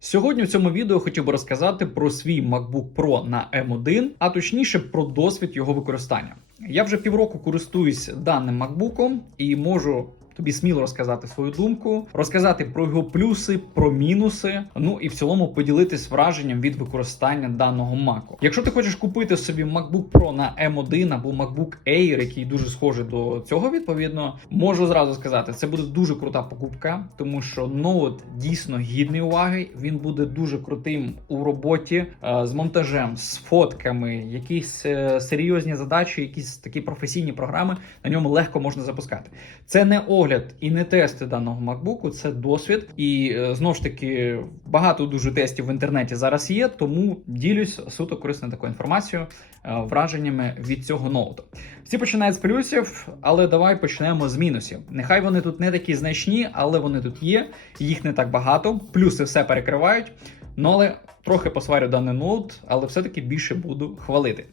Сьогодні в цьому відео хотів би розказати про свій MacBook Pro на M1, а точніше про досвід його використання. Я вже півроку користуюсь даним MacBook і можу тобі сміло розказати свою думку, розказати про його плюси, про мінуси. Ну і в цілому поділитись враженням від використання даного Mac. Якщо ти хочеш купити собі MacBook Pro на M1 або MacBook Air, який дуже схожий до цього, відповідно, можу зразу сказати, це буде дуже крута покупка, тому що ноут дійсно гідний уваги. Він буде дуже крутим у роботі е, з монтажем, з фотками, якісь е, серйозні задачі, якісь такі професійні програми на ньому легко можна запускати. Це не огляд і не тести даного MacBook, це досвід. І е, знову ж таки багато дуже тестів в інтернеті зараз є, тому ділюсь суто корисною такою інформацією, е, враженнями від цього ноуту. Всі починають з плюсів, але давай почнемо з мінусів. Нехай вони тут не такі значні, але вони тут є. Їх не так багато. Плюси все перекривають. Ну але трохи посварю даний ноут, але все-таки більше буду хвалити.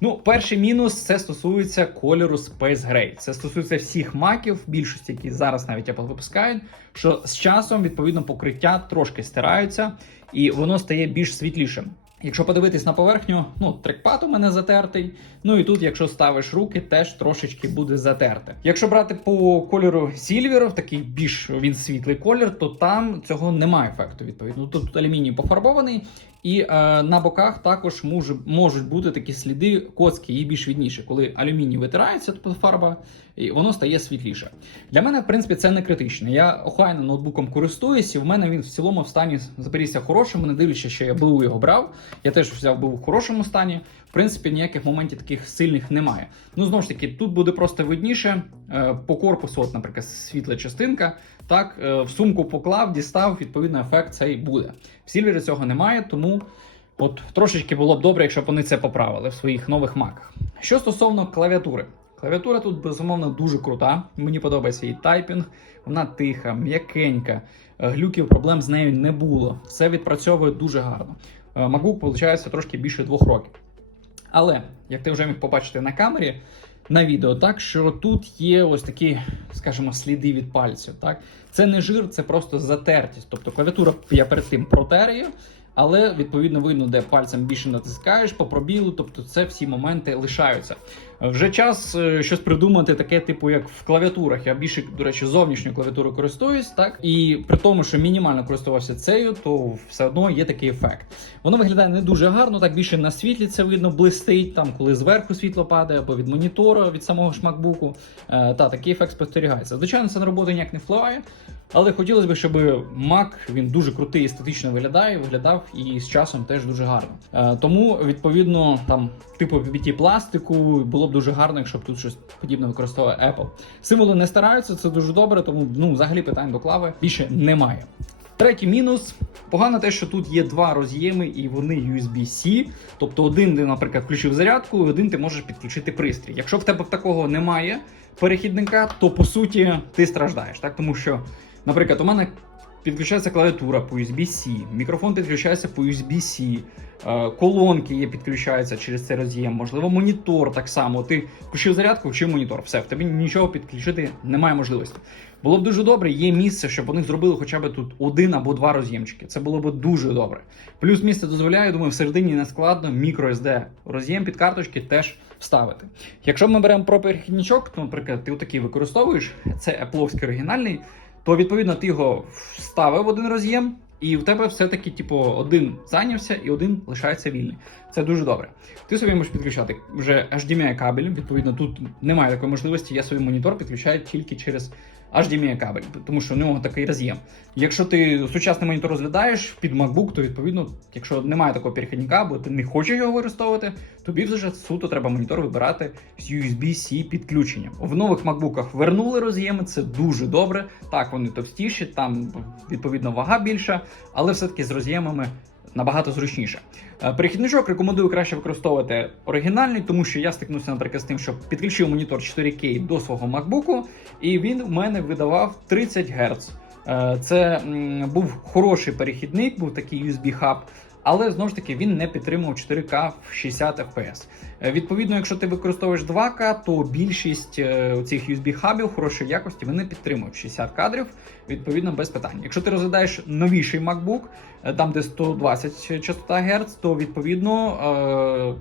Ну, перший мінус це стосується кольору Space Gray. Це стосується всіх маків, більшості, які зараз навіть Apple випускають, що з часом відповідно покриття трошки стираються, і воно стає більш світлішим. Якщо подивитись на поверхню, ну трекпад у мене затертий. Ну і тут, якщо ставиш руки, теж трошечки буде затерте. Якщо брати по кольору Silver, такий більш він світлий колір, то там цього немає ефекту. Відповідно, тут алюміній пофарбований, і е, на боках також може, можуть бути такі сліди коцки і більш відніше, коли алюміній витирається, тобто фарба, і воно стає світліше. Для мене, в принципі, це не критично. Я охайно ноутбуком користуюсь, і в мене він в цілому в стані зберігся хорошим, не дивлячись, що я БУ його брав. Я теж взяв БУ в хорошому стані. В принципі, ніяких моментів таких сильних немає. Ну, знову ж таки, тут буде просто видніше. Е, По корпусу, от, наприклад, світла частинка. Так, е, в сумку поклав, дістав, відповідно, ефект цей буде. В Сільвері цього немає, тому от трошечки було б добре, якщо б вони це поправили в своїх нових маках. Що стосовно клавіатури. Клавіатура тут безумовно дуже крута. Мені подобається її тайпінг. Вона тиха, м'якенька, е, глюків, проблем з нею не було. Все відпрацьовує дуже гарно. Е, MacBook, виходить, трошки більше двох років. Але, як ти вже міг побачити на камері, на відео, так що тут є ось такі, скажімо, сліди від пальців. Так, це не жир, це просто затертість. Тобто клавіатура я перед тим протер її, але відповідно видно, де пальцем більше натискаєш по пробілу. Тобто, це всі моменти лишаються. Вже час е, щось придумати, таке, типу, як в клавіатурах. Я більше, до речі, зовнішньою клавіатурою користуюсь, так і при тому, що мінімально користувався цією, то все одно є такий ефект. Воно виглядає не дуже гарно, так більше на світлі це видно, блистить, там, коли зверху світло падає, або від монітора, від самого MacBook. Е, та такий ефект спостерігається. Звичайно, це на роботу ніяк не впливає. Але хотілося б, щоб Mac він дуже крутий, естетично виглядає, виглядав і з часом теж дуже гарно. Е, тому відповідно там типу PBT пластику було б дуже гарно, якщо б тут щось подібне використовував Apple. Символи не стараються, це дуже добре, тому ну взагалі питань до клави більше немає. Третій мінус. Погано те, що тут є два роз'єми, і вони USB-C. Тобто один ти, наприклад, включив зарядку, і один ти можеш підключити пристрій. Якщо в тебе такого немає перехідника, то по суті ти страждаєш, так? Тому що, наприклад, у мене підключається клавіатура по USB-C, мікрофон підключається по USB-C, е, колонки є підключаються через цей роз'єм, можливо, монітор так само. Ти включив зарядку, включив монітор. Все, в тобі нічого підключити немає можливості. Було б дуже добре, є місце, щоб вони зробили хоча б тут один або два роз'ємчики. Це було б дуже добре. Плюс місце дозволяє, думаю, всередині не складно microSD роз'єм під карточки теж вставити. Якщо ми беремо про перехідничок, то, наприклад, ти отакий використовуєш, це Apple оригінальний, то відповідно ти його вставив один роз'єм. І в тебе все-таки, типу, один зайнявся і один лишається вільний. Це дуже добре. Ти собі можеш підключати вже HDMI кабель. Відповідно, тут немає такої можливості. Я свій монітор підключаю тільки через HDMI кабель, тому що у нього такий роз'єм. Якщо ти сучасний монітор розглядаєш під MacBook, то відповідно, якщо немає такого перехідника, або ти не хочеш його використовувати, тобі вже суто треба монітор вибирати з USB-C підключенням. В нових MacBookах вернули роз'єми, це дуже добре. Так, вони товстіші, там відповідно вага більша, але все-таки з роз'ємами. Набагато зручніше. Е, Перехідничок рекомендую краще використовувати оригінальний, тому що я стикнувся, наприклад, з тим, що підключив монітор 4К до свого MacBook, і він в мене видавав 30 Гц. Е, Це був хороший перехідник, був такий USB-хаб, але знову ж таки він не підтримував 4К в 60 FPS. Е, Відповідно, якщо ти використовуєш 2К, то більшість е, цих USB-хабів хорошої якості вони підтримують 60 кадрів, відповідно, без питань. Якщо ти розглядаєш новіший MacBook, е, там де 120 частота Гц, то відповідно.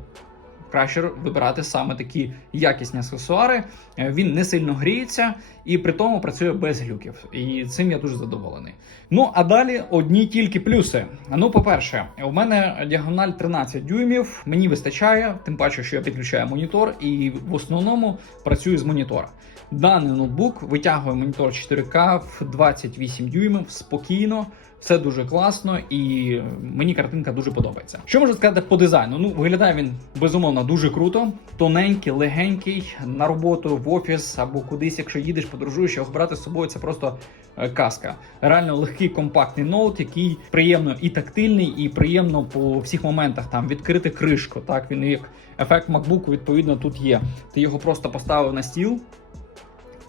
Краще вибирати саме такі якісні аксесуари. Е, Він не сильно гріється і при тому працює без глюків. І цим я дуже задоволений. Ну а далі одні тільки плюси. Ну, по-перше, у мене діагональ 13 дюймів. Мені вистачає, тим паче, що я підключаю монітор і в основному працюю з монітора. Даний ноутбук витягує монітор 4К в 28 дюймів спокійно. Все дуже класно, і мені картинка дуже подобається. Що можу сказати по дизайну? Ну, виглядає він безумовно дуже круто, тоненький, легенький на роботу в офіс або кудись, якщо їдеш, подорожуєш, його брати з собою. Це просто е, казка. Реально легкий компактний ноут, який приємно і тактильний, і приємно по всіх моментах там відкрити кришку. Так він як ефект MacBook, відповідно тут є. Ти його просто поставив на стіл.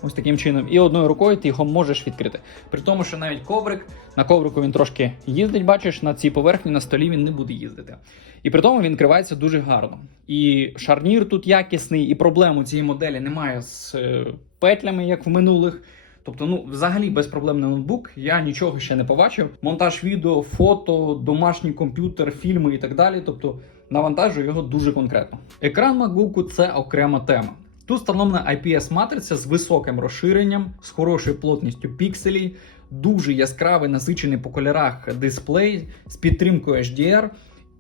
Ось таким чином, і одною рукою ти його можеш відкрити. При тому, що навіть коврик, на коврику він трошки їздить, бачиш, на цій поверхні на столі він не буде їздити. І при тому він відкривається дуже гарно. І шарнір тут якісний, і проблем у цієї моделі немає з е, петлями, як в минулих. Тобто, ну, взагалі безпроблемний ноутбук, я нічого ще не побачив. Монтаж відео, фото, домашній комп'ютер, фільми і так далі. Тобто навантажую його дуже конкретно. Екран MacBook – це окрема тема. Тут встановлена IPS-матриця з високим розширенням, з хорошою плотністю пікселів, дуже яскравий насичений по кольорах дисплей з підтримкою HDR.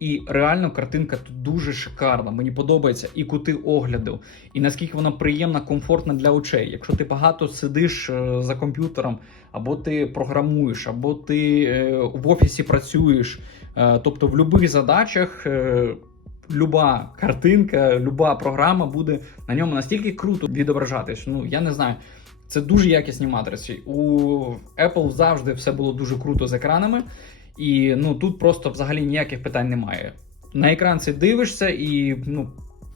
І реально картинка тут дуже шикарна. Мені подобається і кути огляду, і наскільки вона приємна, комфортна для очей. Якщо ти багато сидиш е, за комп'ютером, або ти програмуєш, або ти е, в офісі працюєш, е, тобто в будь-яких задачах. Люба картинка, люба програма буде на ньому настільки круто відображатись. Ну я не знаю. Це дуже якісні матриці. У Apple завжди все було дуже круто з екранами, і ну тут просто взагалі ніяких питань немає. На екран це дивишся, і ну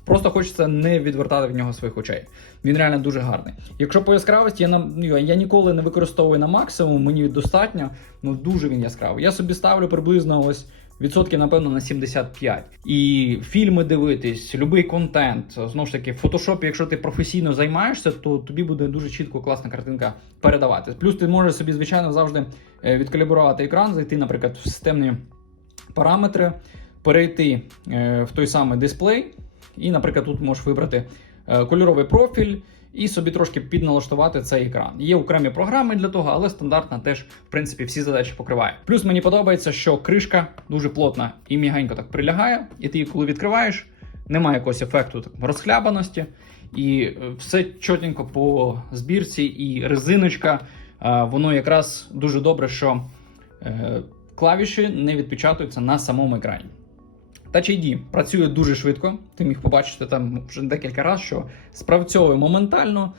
просто хочеться не відвертати в нього своїх очей. Він реально дуже гарний. Якщо по яскравості я на ну, я ніколи не використовую на максимум, мені достатньо. Ну дуже він яскравий. Я собі ставлю приблизно ось. Відсотків, напевно, на 75. І фільми дивитись, будь-який контент. Знову ж таки, в фотошопі, якщо ти професійно займаєшся, то тобі буде дуже чітко класна картинка передавати. Плюс ти можеш собі, звичайно, завжди е, відкалібрувати екран, зайти, наприклад, в системні параметри, перейти е, в той самий дисплей, і, наприклад, тут можеш вибрати е, кольоровий профіль. І собі трошки підналаштувати цей екран. Є окремі програми для того, але стандартна теж, в принципі, всі задачі покриває. Плюс мені подобається, що кришка дуже плотна і мігенько так прилягає, і ти коли відкриваєш, немає якогось ефекту так, розхлябаності, і е, все чотенько по збірці, і резиночка, е, воно якраз дуже добре, що е, клавіші не відпечатуються на самому екрані. Touch ID працює дуже швидко. Ти міг побачити там вже декілька разів, що спрацьовує моментально.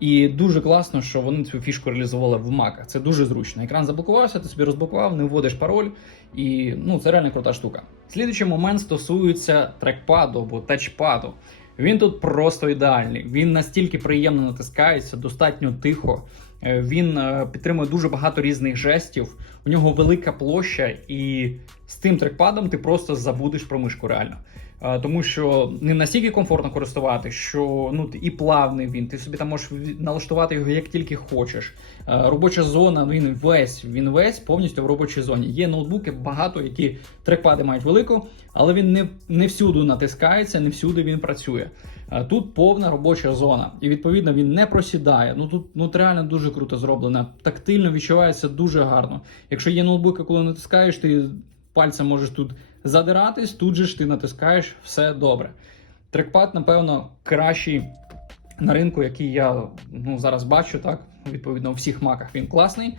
І дуже класно, що вони цю фішку реалізували в маках. Це дуже зручно. Екран заблокувався, ти собі розблокував, не вводиш пароль, і ну це реально крута штука. Слідуючий момент стосується трекпаду або тачпаду. Він тут просто ідеальний. Він настільки приємно натискається, достатньо тихо. Е, Він е, підтримує дуже багато різних жестів. У нього велика площа, і з тим трекпадом ти просто забудеш про мишку реально. Е, Тому що ним настільки комфортно користувати, що ну і плавний він. Ти собі там можеш налаштувати його як тільки хочеш. Робоча зона, ну, він весь він весь повністю в робочій зоні. Є ноутбуки багато, які трекпади мають велику, але він не, не всюди натискається, не всюди він працює. Е, Тут повна робоча зона, і відповідно він не просідає. Ну тут ну реально дуже круто зроблено. Тактильно відчувається дуже гарно. Якщо є ноутбуки, коли натискаєш, ти пальцем можеш тут задиратись, тут же ж ти натискаєш, все добре. Трекпад, напевно, кращий на ринку, який я ну, зараз бачу, так. Відповідно, у всіх маках він класний.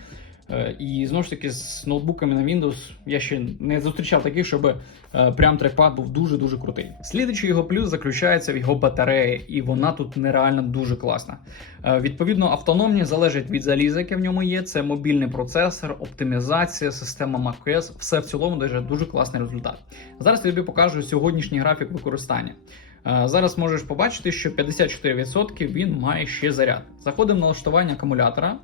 Е, І знову ж таки, з ноутбуками на Windows я ще не зустрічав таких, щоб е, прям трекпад був дуже-дуже крутий. Слідуючий його плюс заключається в його батареї, і вона тут нереально дуже класна. Е, Відповідно, автономність залежить від заліза, яке в ньому є. Це мобільний процесор, оптимізація, система macOS. Все в цілому дуже, дуже класний результат. Зараз я тобі покажу сьогоднішній графік використання. Зараз можеш побачити, що 54% він має ще заряд. Заходимо в налаштування акумулятора.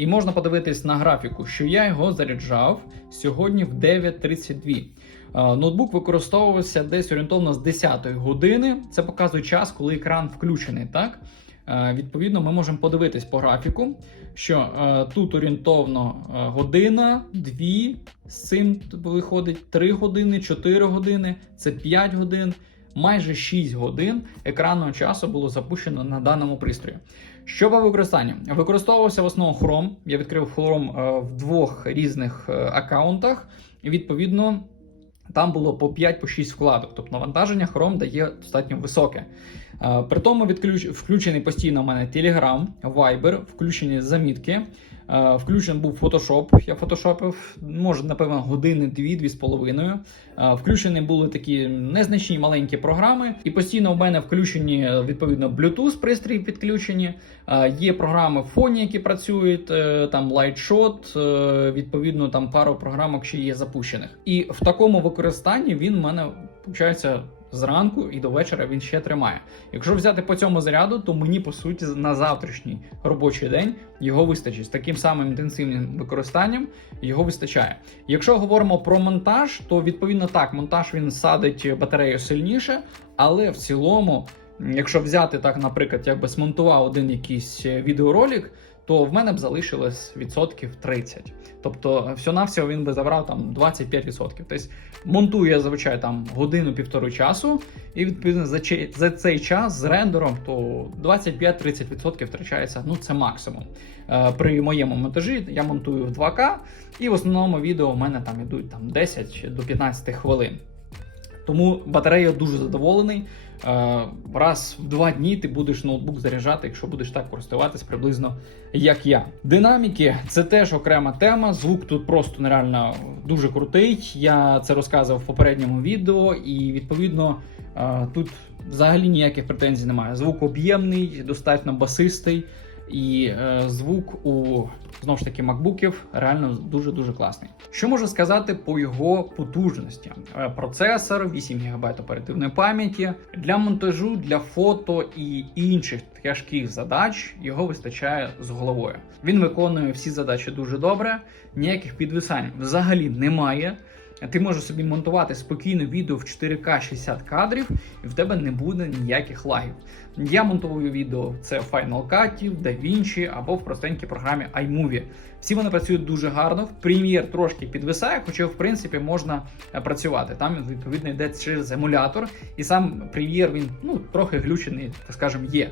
І можна подивитись на графіку, що я його заряджав сьогодні в 9.32. Е, Ноутбук використовувався десь орієнтовно з 10 години. Це показує час, коли екран включений. Так відповідно, ми можемо подивитись по графіку, що тут орієнтовно година, дві з цим виходить 3 години, 4 години, це 5 годин. Майже 6 годин екранного часу було запущено на даному пристрої. Що по використанню? Використовувався в основному Chrome. Я відкрив Chrome е, в двох різних е, аккаунтах, і відповідно там було по 5-6 вкладок. Тобто навантаження Chrome дає достатньо високе. Е, При тому відключ... включений постійно в мене Telegram, Viber, включені замітки. Е, Включений був Photoshop, я фотошопив, може, напевно, години дві-дві з половиною. Е, Включені були такі незначні маленькі програми, і постійно у мене включені е, відповідно Bluetooth пристрої підключені. Є програми в фоні, які працюють, там Lightshot, відповідно, там пару програмок ще є запущених. І в такому використанні він в мене виходить. Зранку і до вечора він ще тримає. Якщо взяти по цьому заряду, то мені по суті на завтрашній робочий день його вистачить з таким самим інтенсивним використанням. Його вистачає. Якщо говоримо про монтаж, то відповідно так, монтаж він садить батарею сильніше, але в цілому, якщо взяти так, наприклад, якби смонтував один якийсь е, відеоролик, то в мене б залишилось відсотків 30. Тобто, всього-навсього він би забрав там 25%. Тобто монтую я зазвичай там годину-півтори часу, і відповідно за, за цей час з рендером то 25-30% втрачається. Ну це максимум. Е, при моєму монтажі я монтую в 2К, і в основному відео у мене там ідуть там 10 до 15 хвилин. Тому батарея дуже задоволений. Е, Раз в два дні ти будеш ноутбук заряджати, якщо будеш так користуватись приблизно як я. Динаміки це теж окрема тема. Звук тут просто нереально дуже крутий. Я це розказував в попередньому відео, і відповідно е, тут взагалі ніяких претензій немає. Звук об'ємний, достатньо басистий. І е, звук у знову ж таки макбуків реально дуже дуже класний. Що можу сказати по його потужності? Е, процесор, 8 ГБ оперативної пам'яті для монтажу, для фото і інших тяжких задач його вистачає з головою. Він виконує всі задачі дуже добре, ніяких підвисань взагалі немає. Ти можеш собі монтувати спокійно відео в 4К 60 кадрів, і в тебе не буде ніяких лагів. Я монтую відео це в Final Cut, DaVinci або в простенькій програмі iMovie. Всі вони працюють дуже гарно. В Premiere трошки підвисає, хоча в принципі можна е, працювати. Там відповідно йде через емулятор, і сам Premiere він ну трохи глючений, так скажемо, є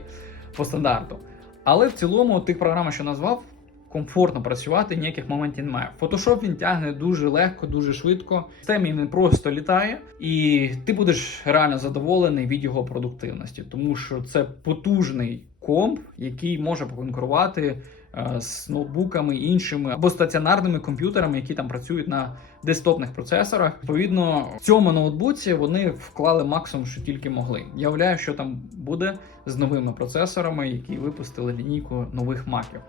по стандарту. Але в цілому тих програм, що назвав, комфортно працювати, ніяких моментів немає. Photoshop він тягне дуже легко, дуже швидко. В темі він просто літає, і ти будеш реально задоволений від його продуктивності, тому що це потужний комп, який може поконкурувати е, з ноутбуками іншими або стаціонарними комп'ютерами, які там працюють на десктопних процесорах. Відповідно, в цьому ноутбуці вони вклали максимум, що тільки могли. Я уявляю, що там буде з новими процесорами, які випустили лінійку нових маків.